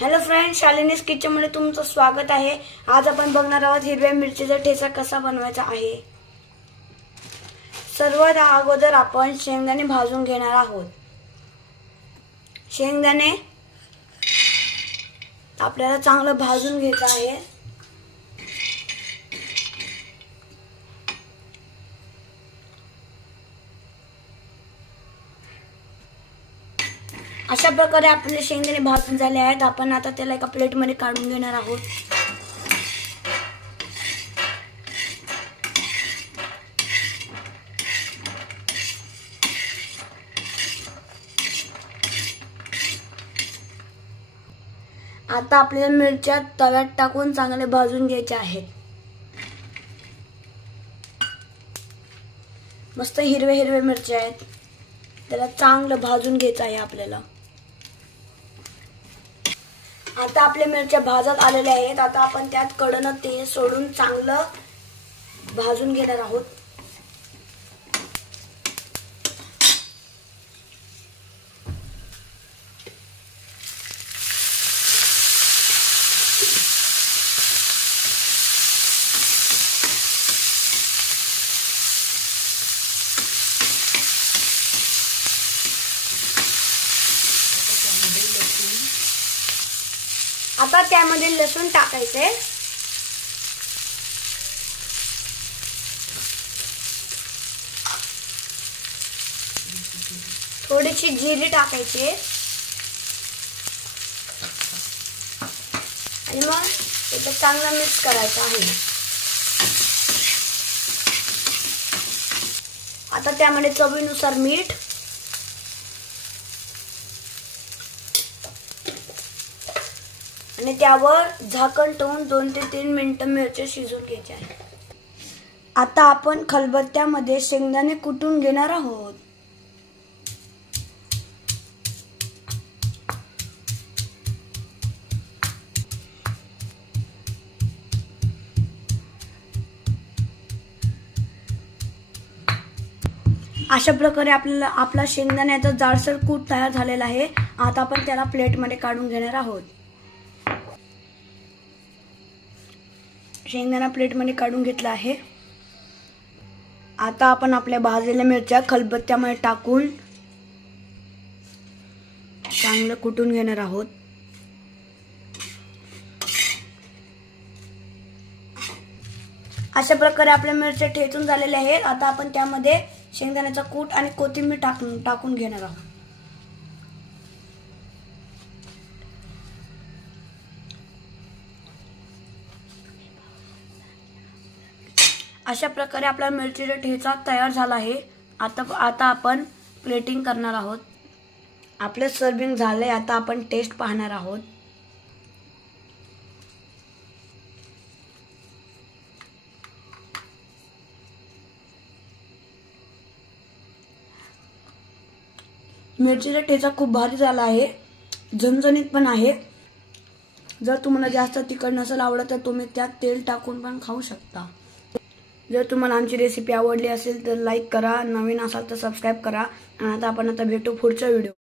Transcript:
Hello friends, Shalini's kitchen मध्ये तुमचं स्वागत आहे। आज आपण बघणार आहोत हिरव्या मिरचीचा ठेचा कसा बनवायचा आहे। सर्वात अगोदर आपण शेंगदाणे भाजून घेणार आहोत। शेंगदाणे आपल्याला चांगलं भाजून घ्यायचं आहे। अशा प्रकारे आपले शेंगदाणे भाजून झाले आहेत। आपण आता त्याला एका प्लेट मध्ये काढून घेणार आहोत। आता आपल्याला मिरच्या तव्यात टाकून चांगले भाजून घ्यायचे आहेत। मस्त हिरवे मिरच्या आहेत, त्याला चांगलं भाजून घ्यायचं आहे आपल्याला। आता आपल्या मिरच्या भाजत आलेल्या आहेत। आता आपण त्यात कडनं तेल सोडून चांगलं भाजून घेणार आहोत। आता त्यामध्ये लसूण टाकायचे, थोडीशी जिरे टाकायचे आणि मग ते चांगलं मिक्स करायचं आहे। आता त्यामध्ये चवीनुसार मीठ आणि त्यावर झाकण ठेवून 2 ते 3 मिनिटं मिरच्या शिजवून घ्यायच्या आहेत। आता आपण खलबत्त्यामध्ये शेंगदाणे कुटून घेणार आहोत। अशा प्रकारे आपला शेंगदाण्याचा जाडसर कूट तयार झालेला आहे। आता आपण त्याला प्लेट मध्ये काढून घेणार आहोत। शेंगदाणा प्लेट मध्ये काढून घेतला आहे। आता आपण आपल्या भाजलेल्या मिरच्या खलबत्त्यामध्ये टाकून चांगलं कुटून घेणार आहोत। अशा प्रकारे आपल्या मिरच्या ठेचून झालेल्या आहेत। आता आपण त्यामध्ये शेंगदाण्याचा कूट आणि कोथिंबीर टाकून घेणार आहोत। अशा प्रकारे आपला मिरचीचा ठेचा तयार झाला आहे। आता आपण प्लेटिंग करणार आहोत। आपले सर्विंग झाले। आता आपण टेस्ट पाहणार आहोत। मिरचीचा ठेचा खूप भारी झाला आहे, झणझणीत पण आहे। जर तुम्हाला जास्त तिखट नसेल आवडत तर तुम्ही त्यात तेल टाकून पण खाऊ शकता। जर तुम्हाला आमची रेसिपी आवडली असेल तर लाईक करा, नवीन असाल तर सबस्क्राइब करा। आणि आता आपण भेटू पुढच्या व्हिडिओ।